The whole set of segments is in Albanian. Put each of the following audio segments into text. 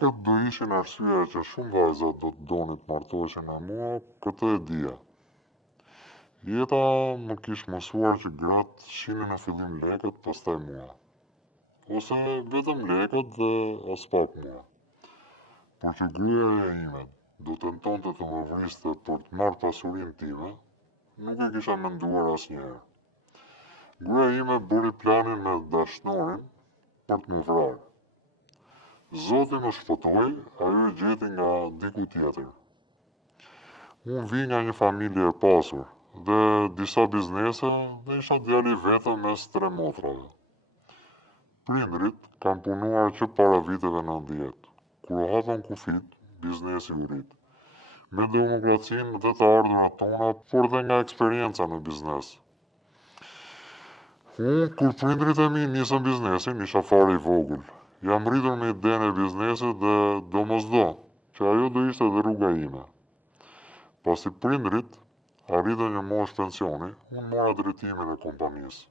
lekët do ishin arsyeja që shumë vajza do të donin të martoheshin me mua, këtë e dija. Jeta më kish mësuar që gratë shinin në fillim lekët, pastaj mua. Ose vetëm lekët dhe as pak mua. Por që gruaja ime do tentonte të më vriste për të marrë pasurinë time, nuk e kisha menduar asnjëherë. Gruaja ime bëri planin me dashnorin për të më vrarë. Zoti më shpëtoi, ajo e gjeti nga diku tjetër. Unë vi nga një familje e pasur dhe disa biznese dhe isha djali vetëm mes 3 motrave. Prindrit kanë punuar që para viteve 90, kur u hapën kufit, biznesi u rrit. Me demokracinë dhe të ardhurat tona, por dhe nga eksperienca në biznes. Unë, kur prindrit e mi nisën biznesin, isha fare i vogël. Jam rritur me idenë e biznesit dhe domosdo që ajo do ishte dhe rruga ime. Pasi prindrit arritën një moshë pensioni, unë mora drejtimin e kompanisë.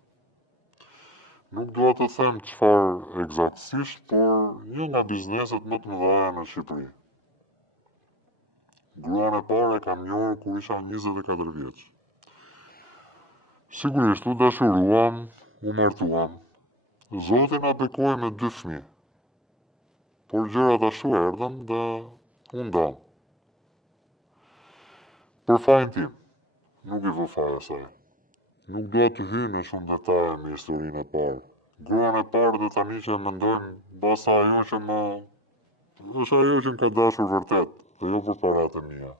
Nuk dua të them çfarë eksaktësisht, por një nga bizneset më të mëdha në Shqipëri. Gruan e parë e kam njohur kur isha 24 vjeç. Sigurisht u dashuruam, u martuam. Zoti na bekoi me 2 fëmijë. Por gjërat ashtu erdhën dhe u ndam. Për fajin tim, nuk i vë fare asaj. Nuk dua të hyj në shumë detaje me historinë e parë. Gruan e parë dhe tani që mendojmë basa ajo që është ajo që më ka dashur vërtet, dhe jo për paratë e mia.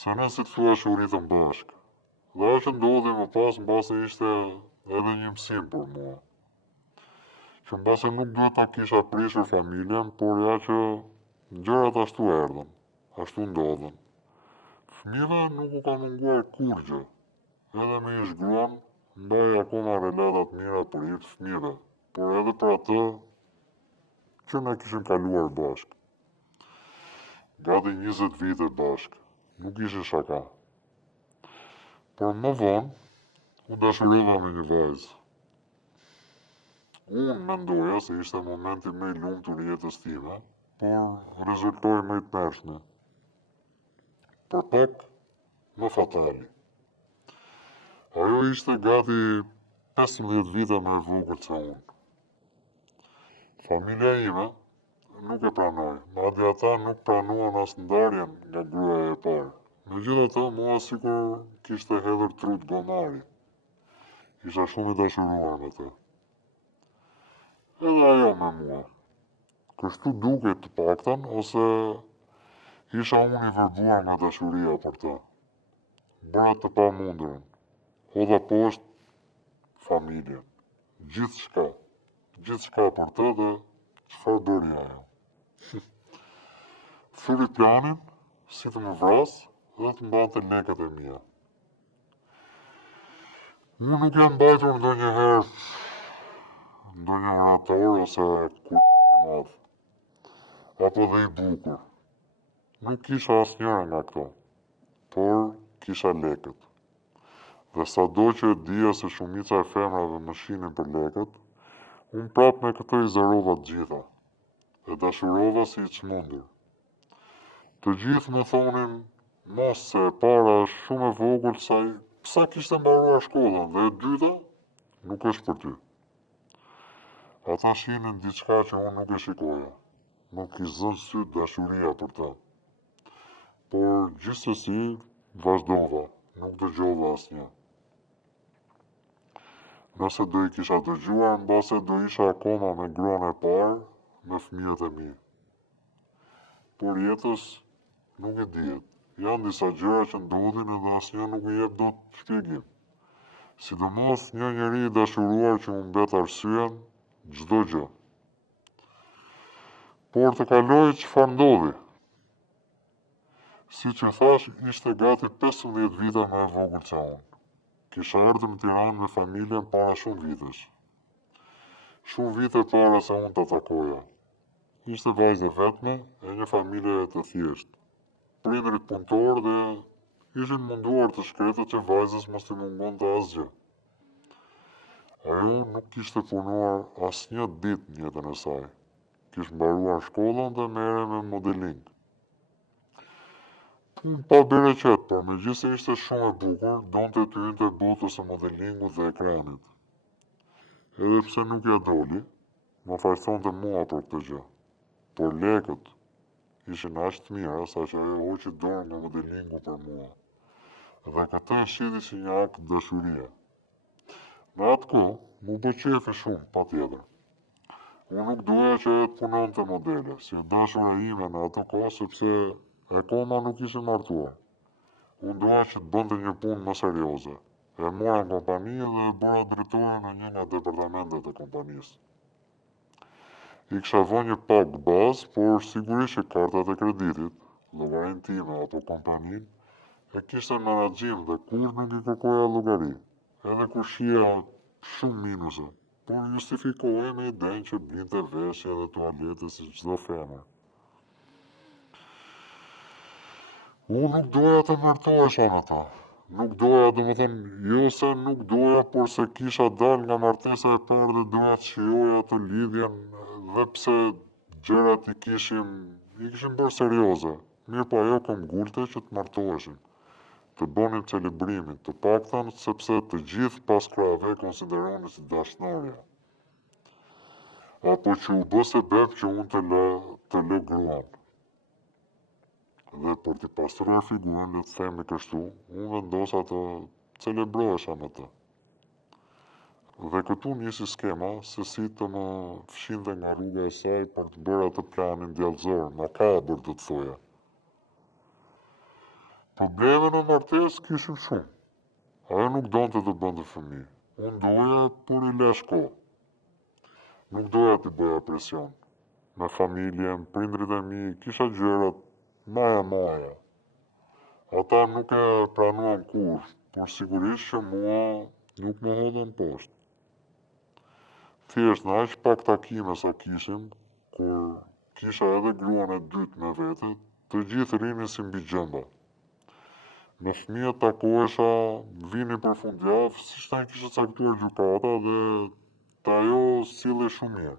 Se ne si të thua shoritëm bashkë. Dhe ajo që ndodhi më pas mbase ishte edhe një mësim për mua. Që mbase nuk duhet ta kisha prishur familjen, por ja që gjërat ashtu erdhën, ashtu ndodhen. Fëmijëve nuk u ka munguar kur gjë. Edhe me ish gruan, mbaj akoma relatat mira për hir të fëmijëve, por edhe për atë që ne kishim kaluar bashkë. Gati 20 vite bashkë, nuk ishe shaka. Por më vonë, u dashurova me një vajzë. Unë mendoja se ishte momenti më i lumtur i jetës time, por rezultoi më i tmerrshëm. Por pak më fatali. Ajo ishte gati 15 vite më e vogël se unë. Familja ime nuk e pranoi, madje ata nuk pranuan as ndarjen nga gruaja e parë. Megjithatë, mua sikur kishte hedhur trut gomari. Isha shumë i dashuruar me të. Edhe ajo me mua. Kështu duket të paktën, ose isha unë i vërbuar nga dashuria për të. Bëra të pamundurën. Hodha poshtë familjen. Gjithçka për të dhe çfarë bëri ajo. Thyri planin, si të më vrasë dhe të mbante lekët e mia. Unë nuk jam mbajtur ndonjëherë ndonjë orator ose kur i madh, apo dhe i bukur. Nuk kisha asnjëra nga këto, por kisha lekët. Dhe sado që e dija se shumica e femrave më shinin për lekët, unë prap me këtë i zarova të gjitha, e dashurova si i çmendur. Të gjithë më thonin mos se e para është shumë e vogël sa kishte mbaruar shkollën dhe e dyta nuk është për ty. Ata shihnin diçka që unë nuk e shikoja. Nuk i zënë sy dashuria për ta. Por gjithsesi vazhdova, nuk dëgjova asnjë. Nëse do i kisha dëgjuar, mbase do isha akoma me gruan e parë, me fëmijët e mi. Por jetës nuk e dihet. Janë disa gjëra që ndodhin edhe asnjë nuk i jep dot shpjegim. Sidomos një njeri i dashuruar që u mbet arsyen çdo gjë. Por të kaloj çfarë ndodhi. Siç e thash, ishte gati 15 vite më e vogël se unë. Kisha ardhur në Tiranë me familjen para shumë vitesh. Shumë vite para se unë të takoja. Ishte vajzë e vetme e një familje të thjeshtë. Prindrit punëtor dhe ishin munduar të shkretët që vajzës mos t'i mungonte asgjë. Ajo nuk kishte punuar asnjë ditë në jetën e saj. kish mbaruar shkollën dhe mere me modeling. Punë pa bereqet, por megjithëse ishte shumë e bukur, donte të hynte botës së modelingut dhe ekranit. Edhe pse nuk ja doli, më fajthonte mua për këtë gjë. Por lekët ishin aq të mira saqë ajo hoqi dorë nga modelingu për mua. Dhe këtë e shiti si një akt dashurie. Në atë kohë, mu bë qefi shumë, patjetër. Unë nuk duja që ajo të punonte modele, si dashura ime në atë kohë, sepse akoma nuk ishim martuar. Unë duja që të bënte një punë më serioze. E mora në kompani dhe e bëra drejtore në një nga departamentet e kompanisë. I kisha vënë një pagë bazë, por sigurisht që kartat e kreditit, llogarin time apo kompanin, e kishte në menaxhim dhe kur nuk i kërkoja llogari, edhe kur shija shumë minuse, por justifikohej me idenë që blinte veshje dhe tualete si çdo femër. Unë nuk doja të martohesha me ta. Nuk doja, jo se nuk doja, por se kisha dal nga martesa e parë dhe doja të shijoja të lidhjen dhe pse gjërat i kishim bërë serioze. Mirë po ajo po m'gulte që të martoheshim, të bënim celebrimin, të paktën sepse të gjithë pas krave konsideronin si dashnarja. Apo që u bë sebeb që unë të lë gruan. Dhe për t'i pastruar figurën, le të themi kështu, unë vendosa të celebrohesha me të. Dhe këtu nisi skema se si të më fshinte nga rruga e saj për të bërë atë planin djallëzor, makabër do të thoja. Probleme në martesë kishim shumë. Ajo nuk donte të bënte fëmijë. Unë doja, por i lesh kohë. Nuk doja t'i bëja presion. Me familjen, prindrit e mi, kisha gjërat maja. Ata nuk e pranuan kur, por sigurisht që mua nuk më hodhen poshtë. Thjesht në aq pak takime sa kishim, kur kisha edhe gruan e dytë me vete, të gjithë rinin si mbi gjëmba. Në fëmijët takohesha, vinin për fundjavë, siç ta kishte caktuar gjykata dhe ajo sillej shumë mirë.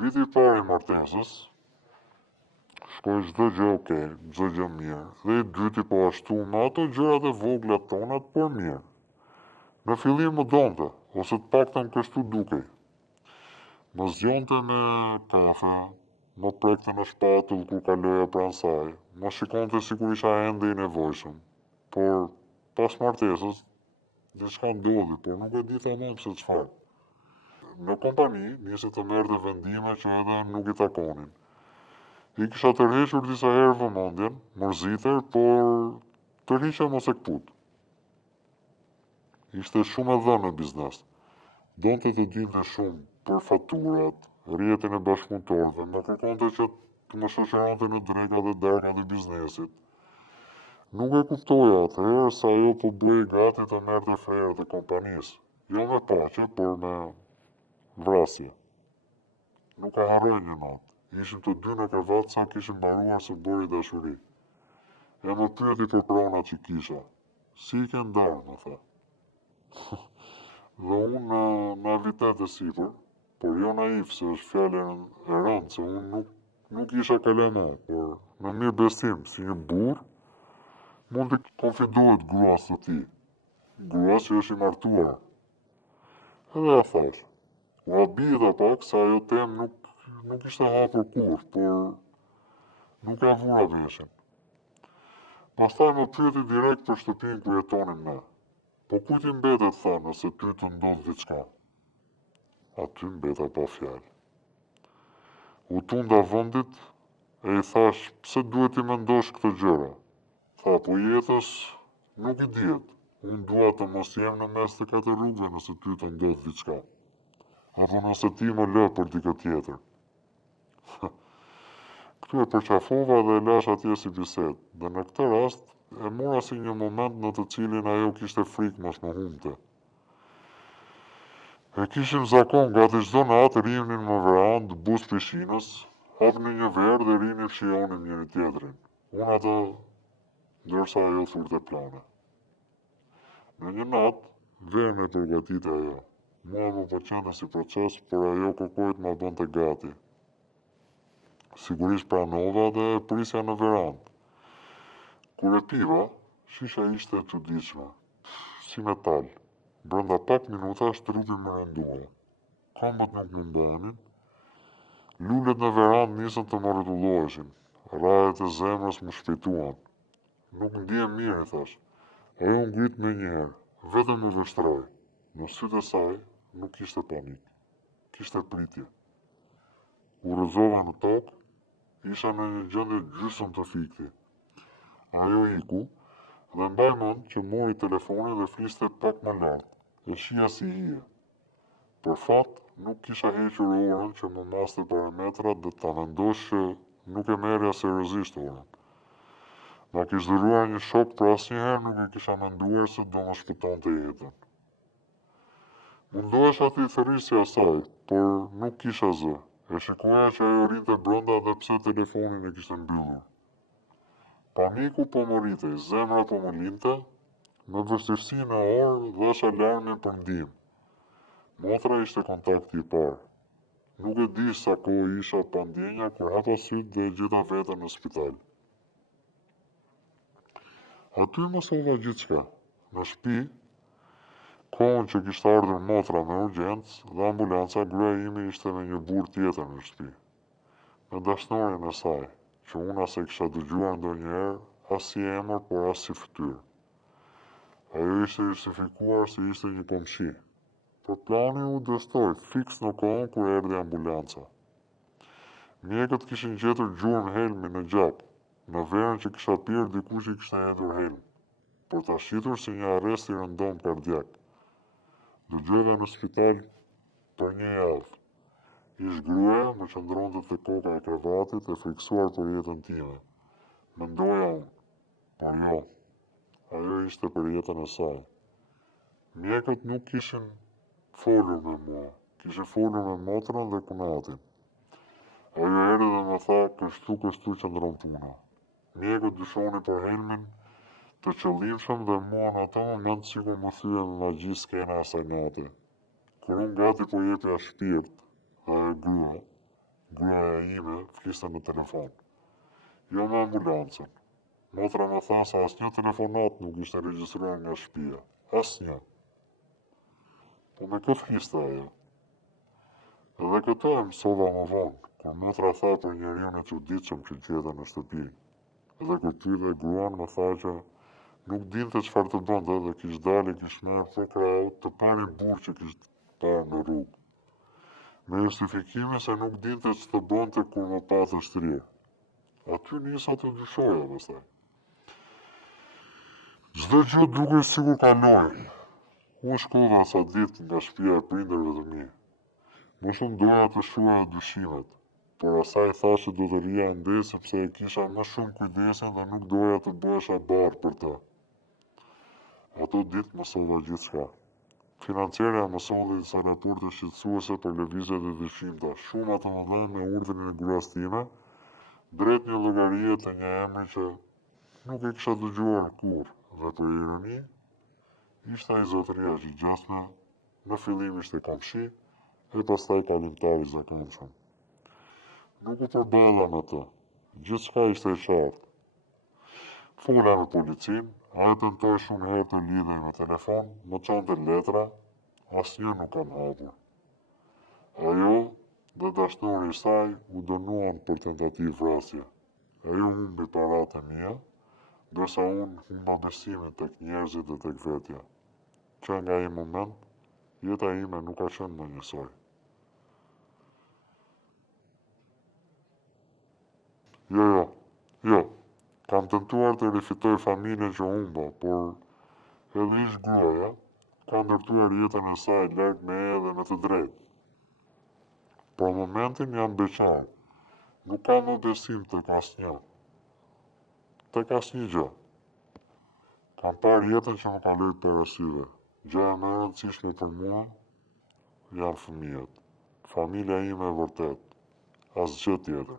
Viti i parë i martesës, shkoi çdo gjë okay, çdo gjë mirë. Dhe i dyti po ashtu, me ato gjërat e vogla tonat, por mirë. Në fillim më donte, ose të paktën kështu dukej. Më zgjonte me kafe, më prekte në shpatull kur kaloja pranë saj, më shikonte sikur isha ende i nevojshëm. Por pas martesës, diçka ndodhi, por nuk e di tamam se çfarë. Në kompani nisi të merrte vendime që edhe nuk i takonin. I kisha tërhequr disa herë vëmendjen, mërziter, por tërhiqja mos e kput. Ishte shumë e dhënë në biznes. Donte të dinte shumë për faturat, rrjetin e bashkëpunëtorëve, më kërkonte që të më shoqëronte në dreka dhe darkat e biznesit. Nuk e kuptoja atëherë se ajo po bëhej gati të merrte frerët e kompanisë, jo me paqe, por me vrasje. Nuk e harroj një natë. Ishim të dy në krevat sa kishim mbaruar së bëri dashuri. E më pyeti për pronat që kisha. Si i ke ndarë, më tha. Dhe unë në navitet e sipër, por jo naiv se është fjalën e rëndë, se unë nuk isha kaleme, por në mirë besim, si një burr, mund të konfidohet gruas së tij, gruas që është i martuar. Edhe ja thash, u habita pak se ajo temë nuk ishte hapur kurrë, por nuk e vura veshin. Pastaj më pyeti direkt për shtëpinë ku jetonim ne. Po ku ti mbetet, tha, nëse ty të ndodh diçka? Aty mbeta pa fjalë. U tunda vendit e i thash, pse duhet ti mendosh këtë gjëra? Tha, po jetës nuk i dihet. Unë dua të mos jem në mes të katër rrugëve nëse ty të ndodh diçka. Apo nëse ti më lë për dikë tjetër. Këtu e përqafova dhe e lash atje si bisedë, dhe në këtë rast e mora si një moment në të cilin ajo kishte frikë mos më humbte. E kishim zakon gati çdo natë rinin në verandë bus pishinës, hapnin një verë dhe rinin shijonin njëri tjetrin. Unë atë ndërsa ajo thurte plane. Në një natë, verën e përgatite ajo. Mua më pëlqente si proces, por ajo kërkoi të ma bënte gati. Sigurisht pranova dhe e prisja në verandë. Kur e piva, shisha ishte e çuditshme, si metal. Brenda pak minutash trupi më rëndua. Këmbët nuk më mbanin. Lulet në verandë nisën të më rrotulloheshin. Rajet e zemrës më shpejtuan. Nuk ndihem mirë, thash. Ajo ngrit me njëherë, vetëm më vështroi. Në sytë e saj nuk kishte panik, kishte pritje. U rrëzova në tokë, isha në një gjendje gjysmë të fikti. Ajo iku dhe mbaj mend që mori telefonin dhe fliste pak më lart, e shija si hije. Për fat, nuk kisha hequr orën që më maste parametrat dhe ta vendos që nuk e merrja seriozisht orën. Ma kishte dhuruar një shok për asnjëherë nuk e kisha menduar se do më shpëtonte jetën. Mundohesha t'i thërrisja asaj, por nuk kisha zë. E shikoja që ajo rinte brenda dhe pse telefonin e kishte mbyllur. Paniku po më rritej, zemra po më linte, me vështirësi në orë dhash alarmin për ndihmë. Motra ishte kontakti i parë. Nuk e di sa kohë isha pa ndjenja kur hapa sytë dhe gjeta veten në spital. Aty mësova gjithçka. Në shtëpi, kohën që kishte ardhur motra me urgjencë dhe ambulanca, gruaja ime ishte me një burr tjetër në shtëpi. Me dashnorin e saj, që unë as e kisha dëgjuar ndonjëherë, as si emër, por as si fytyrë. Ajo ishte justifikuar se ishte një pomshi. Por plani u destoi fiks në kohën kur erdhi ambulanca. Mjekët kishin gjetur gjurmë helmi në gjap, në verën që kisha pirë dikush i kishte hedhur helm, por ta shitur si një arrest i rëndom kardiak. Dëgjova në spital për një javë. Ish gruaja më qëndronte te koka e kravatit e friksuar për jetën time. Mendoja unë, por jo, ajo ishte për jetën e saj. Mjekët nuk kishin folur me mua, kishin folur me motrën dhe kunatin. Ajo erdhi dhe më tha, kështu qëndron puna. Mjekët dyshonin për helmin të qëllimshëm dhe mua në atë moment sikur më thye me magji skena asaj nate. Kur unë gati po jepja shpirt, dhe gruaja ime fliste në telefon. Jo me ambulancën. Motra më tha se asnjë telefonat nuk ishte regjistruar nga shtëpia. Asnjë. Po me këtë fliste ajo. Edhe këtë e mësova më vonë, kur motra tha për njeriu e çuditshëm që gjete në shtëpi. Edhe kur pyetej gruan më tha që nuk dinte çfarë të bënte dhe kishte dalë kishte marrë fokraut të parin burr që kishte parë në rrugë. Me justifikimin se nuk dinte ç'të bënte kur më patë shtrirë. Aty nisa të ndryshoja pastaj. Çdo gjë dukej sikur kaloi. Unë shkova sa ditë nga shtëpia e prindërve të mi. Më shumë doja të shuaja dyshimet, por asaj thashë do të rija ande sepse e kisha më shumë kujdesin dhe nuk doja të bëhesha barë për të. Ato ditë mësova gjithçka. Financiera mësova disa raporte shqetësuese për lëvizjet e dyshimta, shumë të mëdha me urdhrin e gruas time, drejt një llogarie të një emri që nuk e kisha dëgjuar kurrë, dhe për ironi, ishte ai zotëria Gjigjesme, në fillim ishte komshi, e pastaj kalimtar i zakonshëm. Nuk u përballa me të, gjithçka ishte e qartë. Fola me policin, ajo tentoi shumë herë të lidhej me telefon, më çonte letra, asnjë nuk kam hapur. Ajo dhe dashnori i saj u dënuan për tentativë vrasje. Ajo humbi paratë e mia, ndërsa unë humba besimin tek njerëzit dhe tek vetja. Që nga ai moment, jeta ime nuk ka qenë më njësoj. Jo. Kam tentuar të rifitoj familjen që humba, por edhe ish gruaja ka ndërtuar jetën e saj larg meje dhe me të drejtë. Për momentin jam beqar. Nuk kam më besim tek asnjë. Tek asnjë gjë. Kam parë jetën që më kaloi para syve. Gjëja më e rëndësishme për mua janë fëmijët. Familja ime e vërtet. Asgjë tjetër.